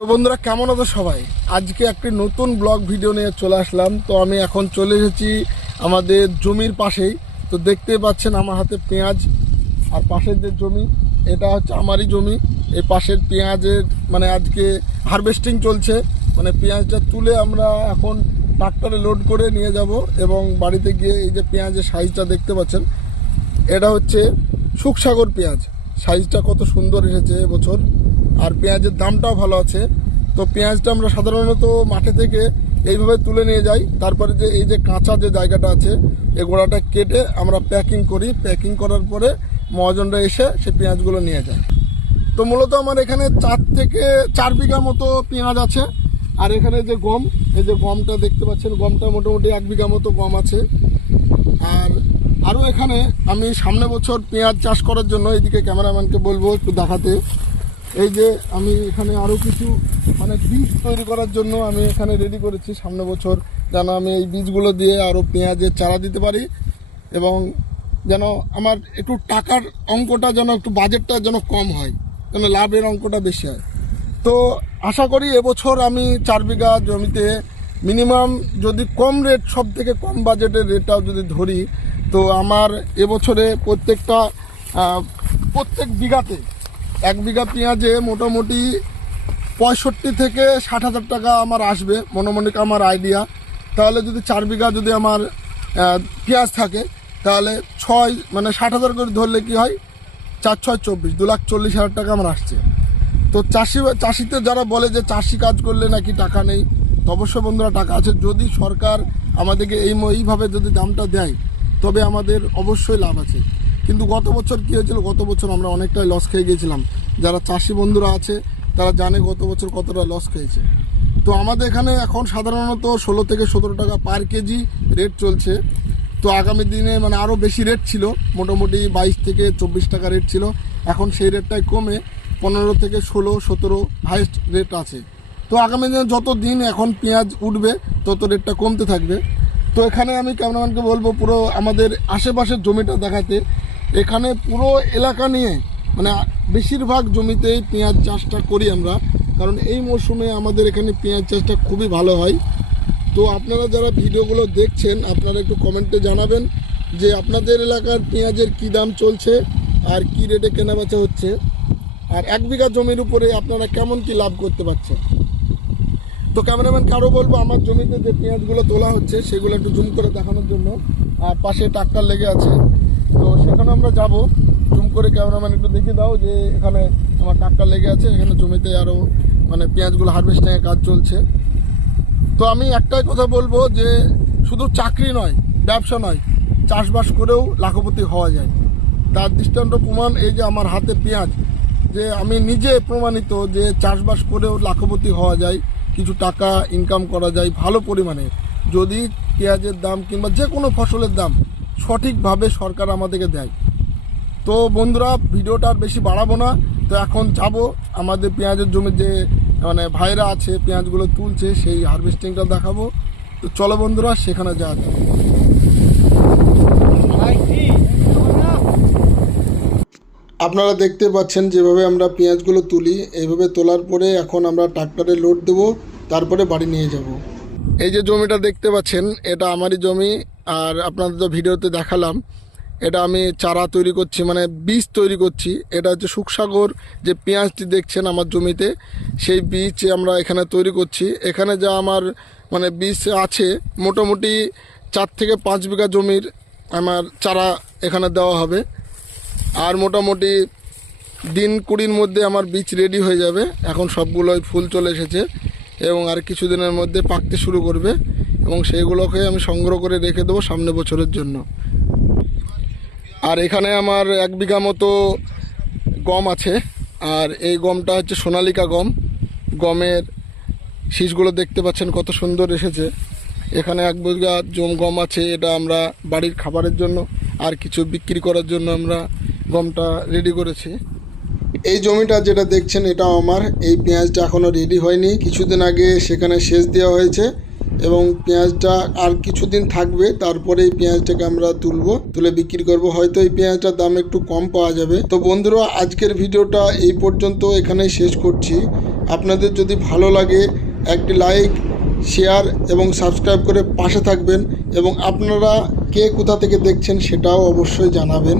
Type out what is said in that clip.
বন্ধুরা, কেমন আছো সবাই? আজকে একটি নতুন ব্লগ ভিডিও নিয়ে চলে আসলাম। তো আমি এখন চলে এসেছি আমাদের জমির পাশেই। তো দেখতেই পাচ্ছেন আমার হাতে পেঁয়াজ। আর পাশের যে জমি, এটা হচ্ছে আমারই জমি। এই পাশের পেঁয়াজের মানে আজকে হারভেস্টিং চলছে। মানে পেঁয়াজটা তুলে আমরা এখন ট্রাক্টরে লোড করে নিয়ে যাব এবং বাড়িতে গিয়ে এই যে পেঁয়াজের সাইজটা দেখতে পাচ্ছেন, এটা হচ্ছে সুখসাগর পেঁয়াজ। সাইজটা কত সুন্দর এসেছে এবছর। আর পেঁয়াজের দামটাও ভালো আছে। তো পেঁয়াজটা আমরা সাধারণত মাঠে থেকে এইভাবে তুলে নিয়ে যাই। তারপরে যে এই যে কাঁচা যে জায়গাটা আছে এই গোড়াটা কেটে আমরা প্যাকিং করি। প্যাকিং করার পরে মহাজনরা এসে সে পেঁয়াজগুলো নিয়ে যায়। তো মূলত আমার এখানে চার থেকে চার বিঘা মতো পেঁয়াজ আছে। আর এখানে যে গম, এই যে গমটা দেখতে পাচ্ছেন, গমটা মোটামুটি এক বিঘা মতো গম আছে। আর আরও এখানে আমি সামনে বছর পেঁয়াজ চাষ করার জন্য এইদিকে ক্যামেরাম্যানকে বলব একটু দেখাতে। এই যে আমি এখানে আরও কিছু মানে বীজ তৈরি করার জন্য আমি এখানে রেডি করেছি সামনে বছর, যেন আমি এই বীজগুলো দিয়ে আরও পেঁয়াজের চারা দিতে পারি এবং যেন আমার একটু টাকার অঙ্কটা যেন একটু বাজেটটা যেন কম হয়, যেন লাভের অঙ্কটা বেশি হয়। তো আশা করি এবছর আমি চার বিঘা জমিতে মিনিমাম যদি কম রেট সব থেকে কম বাজেটের রেটটাও যদি ধরি, তো আমার এবছরে প্রত্যেকটা প্রত্যেক বিঘাতে এক বিঘা পেঁয়াজে মোটামুটি পঁয়ষট্টি থেকে ষাট হাজার টাকা আমার আসবে। মনোমনিক আমার আইডিয়া তাহলে যদি চার বিঘা যদি আমার পেঁয়াজ থাকে, তাহলে ছয় মানে ষাট হাজার করে ধরলে কি হয়? চার, ছয়, চব্বিশ, দু লাখ চল্লিশ হাজার টাকা আমার আসছে। তো চাষি, চাষিতে যারা বলে যে চাষি কাজ করলে নাকি টাকা নেই, তো অবশ্যই বন্ধুরা টাকা আছে। যদি সরকার আমাদেরকে এই এইভাবে যদি দামটা দেয়, তবে আমাদের অবশ্যই লাভ আছে। কিন্তু গত বছর কী হয়েছিল? গত বছর আমরা অনেকটাই লস খেয়ে গিয়েছিলাম। যারা চাষি বন্ধুরা আছে, তারা জানে গত বছর কতটা লস খেয়েছে। তো আমাদের এখানে এখন সাধারণত ষোলো থেকে সতেরো টাকা পার কেজি রেট চলছে। তো আগামী দিনে মানে আরও বেশি রেট ছিল, মোটামুটি বাইশ থেকে চব্বিশ টাকা রেট ছিল। এখন সেই রেটটাই কমে পনেরো থেকে ষোলো, সতেরো হাইস্ট রেট আছে। তো আগামী দিনে যত দিন এখন পেঁয়াজ উঠবে, তত রেটটা কমতে থাকবে। তো এখানে আমি ক্যামেরাম্যানকে বলব, পুরো আমাদের আশেপাশের জমিটা দেখাতে এখানে পুরো এলাকা নিয়ে মানে বেশিরভাগ জমিতেই পেঁয়াজ চাষটা করি আমরা, কারণ এই মরশুমে আমাদের এখানে পেঁয়াজ চাষটা খুবই ভালো হয়। তো আপনারা যারা ভিডিওগুলো দেখছেন, আপনারা একটু কমেন্টে জানাবেন যে আপনাদের এলাকার পেঁয়াজের কী দাম চলছে আর কি রেটে কেনাবেচা হচ্ছে। আর এক বিঘা জমির উপরে আপনারা কেমন কি লাভ করতে পারছেন? তো ক্যামেরাম্যান আরও বলব, আমার জমিতে যে পেঁয়াজগুলো তোলা হচ্ছে, সেগুলো একটু জুম করে দেখানোর জন্য। আর পাশে ট্রাক্টর লেগে আছে। তো সেখানে আমরা যাব। জুম করে ক্যামেরাম্যান একটু দেখিয়ে দাও যে এখানে আমার ট্রাক্টর লেগে আছে, এখানে জমিতে আরও মানে পেঁয়াজগুলো হারভেস্টিংয়ের কাজ চলছে। তো আমি একটাই কথা বলব যে শুধু চাকরি নয়, ব্যবসা নয়, চাষবাস করেও লাখপতি হওয়া যায়। তার দৃষ্টান্ত প্রমাণ এই যে আমার হাতে পেঁয়াজ, যে আমি নিজে প্রমাণিত যে চাষবাস করেও লাখপতি হওয়া যায়, কিছু টাকা ইনকাম করা যায় ভালো পরিমাণে। যদি পেঁয়াজের দাম কিংবা যে কোনো ফসলের দাম সঠিকভাবে সরকার আমাদেরকে দেয়। তো বন্ধুরা, ভিডিওটা আর বেশি বাড়াবো না। তো এখন যাব। আমাদের পেঁয়াজের জমির যে মানে ভাইরা আছে, পেঁয়াজগুলো তুলছে, সেই হারভেস্টিংটা দেখাবো। তো চলো বন্ধুরা, সেখানে যাওয়া যাক। আপনারা দেখতে পাচ্ছেন যেভাবে আমরা পেঁয়াজগুলো তুলি, এইভাবে তোলার পরে এখন আমরা ট্রাক্টরে লোড দেবো, তারপরে বাড়ি নিয়ে যাব। এই যে জমিটা দেখতে পাচ্ছেন, এটা আমারই জমি। আর আপনাদের তো ভিডিওতে দেখালাম, এটা আমি চারা তৈরি করছি মানে বীজ তৈরি করছি। এটা হচ্ছে সুখসাগর, যে পেঁয়াজটি দেখছেন আমার জমিতে, সেই বীজ আমরা এখানে তৈরি করছি। এখানে যা আমার মানে বীজ আছে, মোটামুটি চার থেকে পাঁচ বিঘা জমির আমার চারা এখানে দেওয়া হবে। আর মোটামুটি দিন কুড়ির মধ্যে আমার বীজ রেডি হয়ে যাবে। এখন সবগুলোই ফুল চলে এসেছে এবং আর কিছুদিনের মধ্যে পাকতে শুরু করবে। এবং সেইগুলোকে আমি সংগ্রহ করে রেখে দেবো সামনে বছরের জন্য। আর এখানে আমার এক বিঘা মতো গম আছে। আর এই গমটা হচ্ছে সোনালিকা গম। গমের শীষগুলো দেখতে পাচ্ছেন কত সুন্দর এসেছে। এখানে এক বিঘা জম গম আছে, এটা আমরা বাড়ির খাবারের জন্য আর কিছু বিক্রি করার জন্য আমরা গমটা রেডি করেছি। এই জমিটা যেটা দেখছেন এটা আমার। এই পেঁয়াজটা এখনও রেডি হয়নি। কিছুদিন আগে সেখানে সেচ দেওয়া হয়েছে। এবং পেঁয়াজটা আর কিছুদিন থাকবে, তারপরে এই পেঁয়াজটাকে আমরা তুলবো, তুলে বিক্রি করব। হয়তো এই পেঁয়াজটার দাম একটু কম পাওয়া যাবে। তো বন্ধুরা, আজকের ভিডিওটা এই পর্যন্ত এখানেই শেষ করছি। আপনাদের যদি ভালো লাগে, একটি লাইক, শেয়ার এবং সাবস্ক্রাইব করে পাশে থাকবেন এবং আপনারা কে কোথা থেকে দেখছেন সেটাও অবশ্যই জানাবেন।